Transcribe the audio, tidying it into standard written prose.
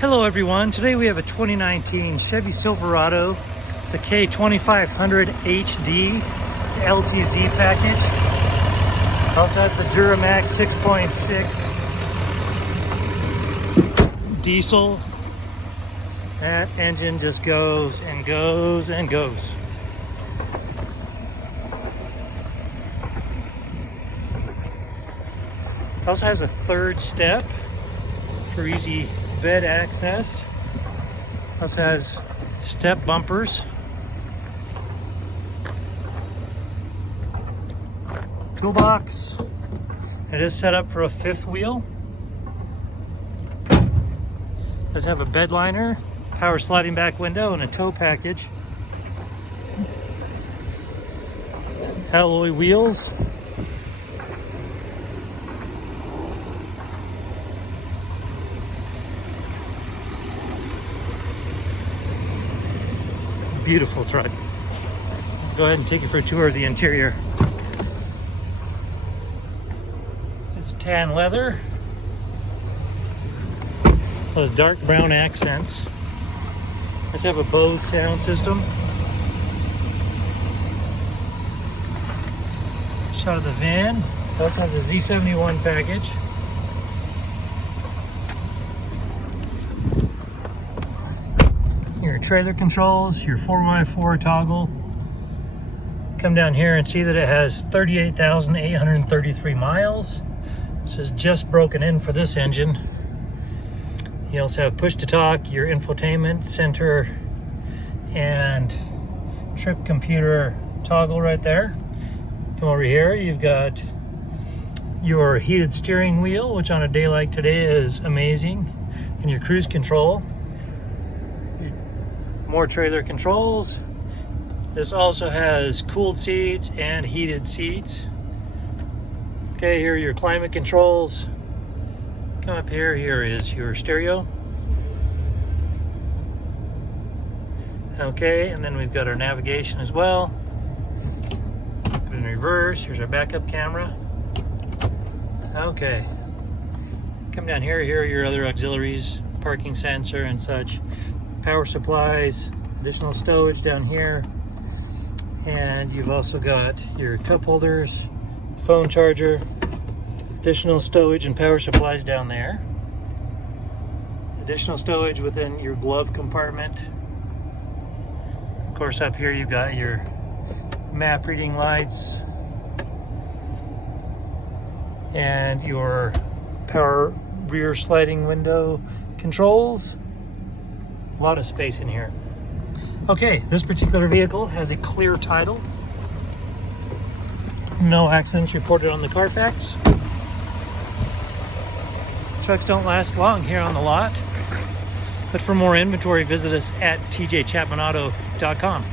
Hello everyone, today we have a 2019 Chevy Silverado. It's the K2500 HD LTZ package. It also has the Duramax 6.6 diesel. That engine just goes and goes and goes. It also has a third step for easy bed access. Also has step bumpers. Toolbox. It is set up for a fifth wheel. Does have a bed liner, power sliding back window, and a tow package. Alloy wheels. Beautiful truck. Go ahead and take you for a tour of the interior. It's tan leather. Those dark brown accents. Let's have a Bose sound system. Shot of the van. It also has a Z71 package. Your trailer controls, your 4x4 toggle. Come down here and see that it has 38,833 miles. This is just broken in for this engine. You also have push to talk, your infotainment center, and trip computer toggle right there. Come over here, you've got your heated steering wheel, which on a day like today is amazing, and your cruise control. More trailer controls. This also has cooled seats and heated seats. Okay, here are your climate controls. Come up here, here is your stereo. Okay, and then we've got our navigation as well. Put it in reverse, here's our backup camera. Okay. Come down here, here are your other auxiliaries, parking sensor and such. Power supplies, additional stowage down here, and you've also got your cup holders, phone charger, additional stowage and power supplies down there, additional stowage within your glove compartment. Of course, up here you've got your map reading lights and your power rear sliding window controls. A lot of space in here. Okay, this particular vehicle has a clear title. No accidents reported on the Carfax. Trucks don't last long here on the lot. But for more inventory, visit us at tjchapmanauto.com.